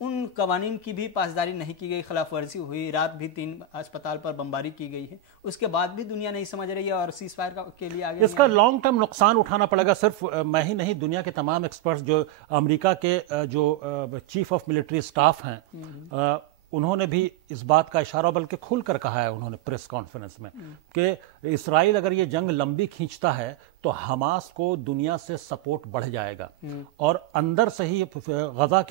ان قوانین کی بھی پاسداری نہیں کی گئی، خلاف ورزی ہوئی، رات بھی 3 اسپتال پر بمباری کی گئی ہے، اس کے بعد بھی دنیا نہیں سمجھ رہی ہے اور سیز فائر کے لیے آگے اس کا لانگ ٹرم نقصان اٹھانا پڑے گا. صرف میں ہی نہیں، دنیا کے تمام ایکسپرٹس، جو امریکہ کے جو چیف آف ملٹری سٹاف ہیں انہوں نے بھی اس بات کا اشارہ بلکہ کھل کر کہا ہے انہوں نے پریس کانفرنس میں کہ اسرائیل اگر یہ جنگ لمبی کھینچتا ہے تو حماس کو دنیا سے سپورٹ بڑھ جائے گا، اور اندر سے ہی غزہ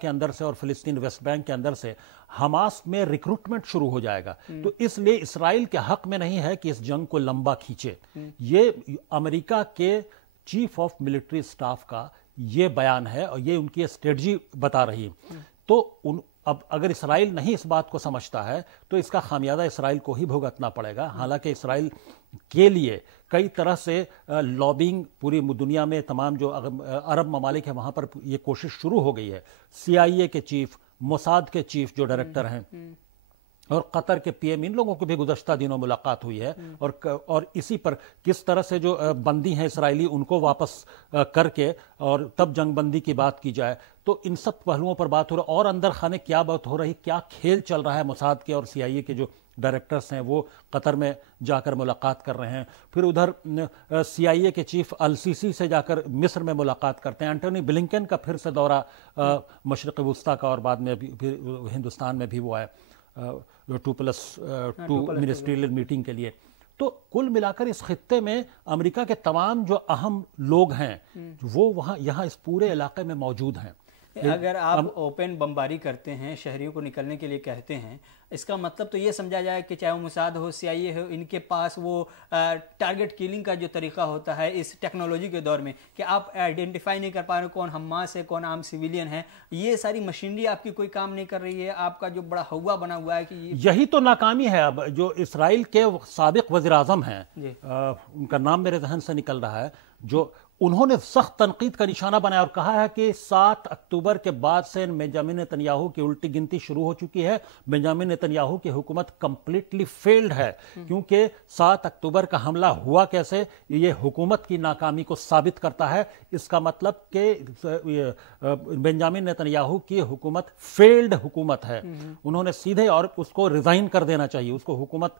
کے اندر سے اور فلسطین ویسٹ بینک کے اندر سے حماس میں ریکروٹمنٹ شروع ہو جائے گا. تو اس لیے اسرائیل کے حق میں نہیں ہے کہ اس جنگ کو لمبا کھینچے. یہ امریکہ کے چیف آف ملٹری سٹاف کا یہ بیان ہے اور یہ ان کی اسٹریٹجی بتا رہی ہے. تو اب اگر اسرائیل نہیں اس بات کو سمجھتا ہے تو اس کا خامیازہ اسرائیل کو ہی بھگتنا پڑے گا. حالانکہ اسرائیل کے لیے کئی طرح سے لابنگ پوری دنیا میں تمام جو عرب ممالک ہیں وہاں پر یہ کوشش شروع ہو گئی ہے. CIA کے چیف، موساد کے چیف جو ڈائریکٹر ہیں، اور قطر کے PM، ان لوگوں کو بھی گزشتہ دنوں ملاقات ہوئی ہے، اور اسی پر کس طرح سے جو بندی ہیں اسرائیلی ان کو واپس کر کے اور تب جنگ بندی کی بات کی جائے. تو ان سب پہلوؤں پر بات ہو رہا ہے، اور اندر خانے کیا بات ہو رہی، کیا کھیل چل رہا ہے. موساد کے اور CIA کے جو ڈائریکٹرز ہیں وہ قطر میں جا کر ملاقات کر رہے ہیں. پھر ادھر CIA کے چیف السیسی سے جا کر مصر میں ملاقات کرتے ہیں. اینٹونی بلنکن کا پھر سے دورہ مشرق وسطیٰ کا، اور بعد میں پھر ہندوستان میں بھی وہ آئے 2+2 منسٹریل میٹنگ کے لیے. تو کل ملا کر اس خطے میں امریکہ کے تمام جو اہم لوگ ہیں وہ یہاں اس پورے علاقے میں موجود ہیں. اگر آپ اوپن بمباری کرتے ہیں، شہریوں کو نکلنے کے لیے کہتے ہیں، اس کا مطلب تو یہ سمجھا جائے کہ چاہے وہ موساد ہو، CIA ہو، ان کے پاس وہ ٹارگٹ کلنگ کا جو طریقہ ہوتا ہے اس ٹیکنالوجی کے دور میں، کہ آپ آئیڈینٹیفائی نہیں کر پا رہے کون حماس ہے کون عام سویلین ہے. یہ ساری مشینری آپ کی کوئی کام نہیں کر رہی ہے. آپ کا جو بڑا ہوا بنا ہوا ہے کہ یہی تو ناکامی ہے. اب جو اسرائیل کے سابق وزیر اعظم ہیں، ان کا نام میرے ذہن سے نکل رہا ہے، جو انہوں نے سخت تنقید کا نشانہ بنایا اور کہا ہے کہ 7 اکتوبر کے بعد سے بنیامین نتنیاہو کی الٹی گنتی شروع ہو چکی ہے. بنیامین نتنیاہو کی حکومت کمپلیٹلی فیلڈ ہے، کیونکہ 7 اکتوبر کا حملہ ہوا کیسے، یہ حکومت کی ناکامی کو ثابت کرتا ہے. اس کا مطلب کہ بنیامین نتنیاہو کی حکومت فیلڈ حکومت ہے. انہوں نے سیدھے اور اس کو ریزائن کر دینا چاہیے، اس کو حکومت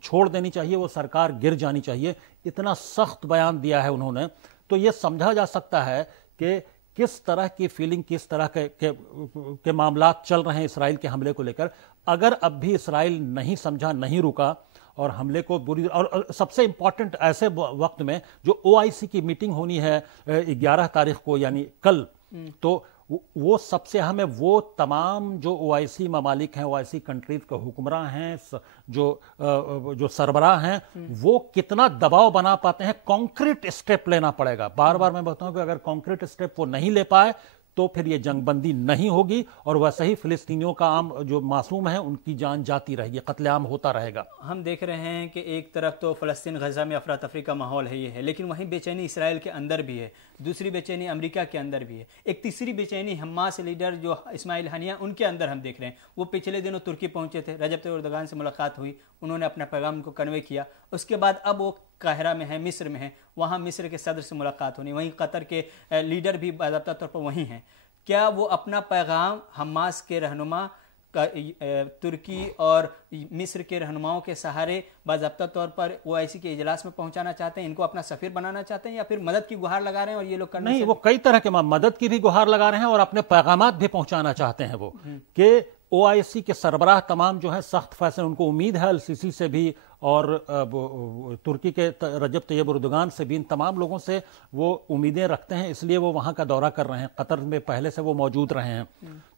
چھوڑ دینی چاہیے، وہ سرکار گر جانی چاہیے. اتنا سخت بیان دیا ہے انہوں نے. تو یہ سمجھا جا سکتا ہے کہ کس طرح کی فیلنگ، کس طرح کے معاملات چل رہے ہیں اسرائیل کے حملے کو لے کر. اگر اب بھی اسرائیل نہیں سمجھا، نہیں رکا اور حملے کو اور سب سے امپورٹنٹ ایسے وقت میں جو OIC کی میٹنگ ہونی ہے 11 تاریخ کو یعنی کل، تو وہ سب سے اہم ہے. وہ تمام جو OIC ممالک ہیں، OIC کنٹریز کے حکمراں ہیں، جو سربراہ ہیں، وہ کتنا دباؤ بنا پاتے ہیں. کانکریٹ اسٹیپ لینا پڑے گا. بار بار میں بتاؤں کہ اگر کانکریٹ اسٹیپ وہ نہیں لے پائے تو پھر یہ جنگ بندی نہیں ہوگی، اور ویسے ہی فلسطینیوں کا عام جو معصوم ہیں ان کی جان جاتی رہے گی، قتل عام ہوتا رہے گا. ہم دیکھ رہے ہیں کہ ایک طرف تو فلسطین غزہ میں افراتفری کا ماحول ہے، یہ ہے، لیکن وہیں بے چینی اسرائیل کے اندر بھی ہے، دوسری بے چینی امریکہ کے اندر بھی ہے، ایک تیسری بے چینی حماس لیڈر جو اسماعیل ہنیہ ان کے اندر ہم دیکھ رہے ہیں. وہ پچھلے دنوں ترکی پہنچے تھے، رجب طیب اردوغان سے ملاقات ہوئی، انہوں نے اپنا پیغام کو کنوے کیا. اس کے بعد اب وہ قاہرہ میں ہیں، مصر میں ہیں، وہاں مصر کے صدر سے ملاقات ہونی، وہیں قطر کے لیڈر بھی باضابطہ طور پر وہیں ہیں. کیا وہ اپنا پیغام حماس کے رہنما ترکی اور مصر کے رہنماؤں کے سہارے باضابطہ طور پر OIC کے اجلاس میں پہنچانا چاہتے ہیں، ان کو اپنا سفیر بنانا چاہتے ہیں، یا پھر مدد کی گہار لگا رہے ہیں اور یہ لوگ کرنے نہیں، وہ کئی طرح کے مدد کی بھی گہار لگا رہے ہیں اور اپنے پیغامات بھی پہنچانا چاہتے ہیں. وہ کہ OIC کے سربراہ تمام جو ہیں سخت فیصلے، ان کو امید ہے السیسی سے بھی اور ترکی کے رجب طیب اردوغان سے بھی، ان تمام لوگوں سے وہ امیدیں رکھتے ہیں، اس لیے وہ وہاں کا دورہ کر رہے ہیں. قطر میں پہلے سے وہ موجود رہے ہیں.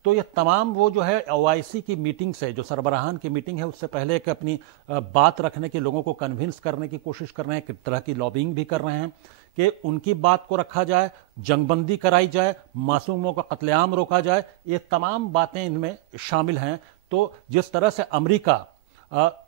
تو یہ تمام وہ جو ہے OIC کی میٹنگ سے، جو سربراہان کی میٹنگ ہے، اس سے پہلے کہ اپنی بات رکھنے کی، لوگوں کو کنونس کرنے کی کوشش کر رہے ہیں، کس طرح کی لابنگ بھی کر رہے ہیں کہ ان کی بات کو رکھا جائے، جنگ بندی کرائی جائے، معصوموں کا قتل عام روکا جائے. یہ تمام باتیں ان میں شامل ہیں. تو جس طرح سے امریکہ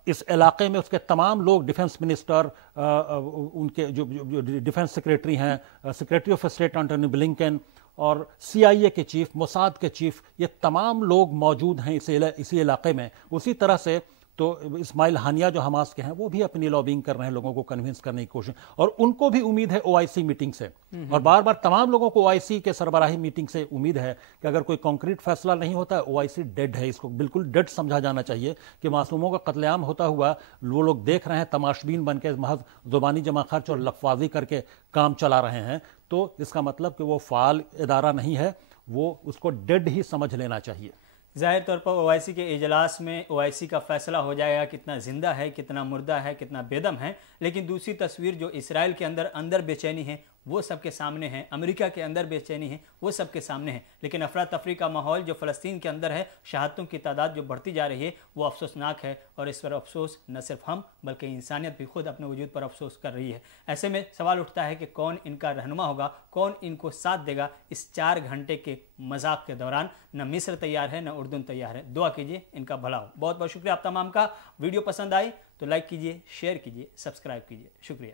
اس علاقے میں، اس کے تمام لوگ، ڈیفنس منسٹر، ان کے جو ڈیفنس سیکریٹری ہیں، secretary of state Antony Blinken, اور CIA کے چیف، موساد کے چیف، یہ تمام لوگ موجود ہیں اسی علاقے میں. اسی طرح سے تو اسماعیل ہانیہ جو حماس کے ہیں وہ بھی اپنی لابنگ کر رہے ہیں, لوگوں کو کنونس کرنے کی کوشش, اور ان کو بھی امید ہے OIC میٹنگ سے, اور بار بار تمام لوگوں کو OIC کے سربراہی میٹنگ سے امید ہے کہ اگر کوئی کانکریٹ فیصلہ نہیں ہوتا ہے, OIC ڈیڈ ہے, اس کو بالکل ڈیڈ سمجھا جانا چاہیے کہ معصوموں کا قتل عام ہوتا ہوا وہ لوگ دیکھ رہے ہیں, تماشبین بن کے محض زبانی جمع خرچ اور لفظی کر کے کام چلا رہے ہیں, تو اس کا مطلب کہ وہ فعال ادارہ نہیں ہے, وہ اس کو ڈیڈ ہی سمجھ لینا چاہیے. ظاہر طور پر OIC کے اجلاس میں OIC کا فیصلہ ہو جائے گا کتنا زندہ ہے, کتنا مردہ ہے, کتنا بے دم ہے, لیکن دوسری تصویر جو اسرائیل کے اندر بے چینی ہے وہ سب کے سامنے ہے, امریکہ کے اندر بے چینی ہے وہ سب کے سامنے ہے, لیکن افراتفری کا ماحول جو فلسطین کے اندر ہے, شہادتوں کی تعداد جو بڑھتی جا رہی ہے وہ افسوسناک ہے, اور اس پر افسوس نہ صرف ہم بلکہ انسانیت بھی خود اپنے وجود پر افسوس کر رہی ہے. ایسے میں سوال اٹھتا ہے کہ کون ان کا رہنما ہوگا, کون ان کو ساتھ دے گا اس 4 گھنٹے کے مذاق کے دوران. نہ مصر تیار ہے, نہ اردن تیار ہے. دعا کیجیے ان کا بھلا ہو. بہت بہت شکریہ آپ تمام کا. ویڈیو پسند آئی تو لائک کیجیے, شیئر کیجیے, سبسکرائب کیجیے. شکریہ.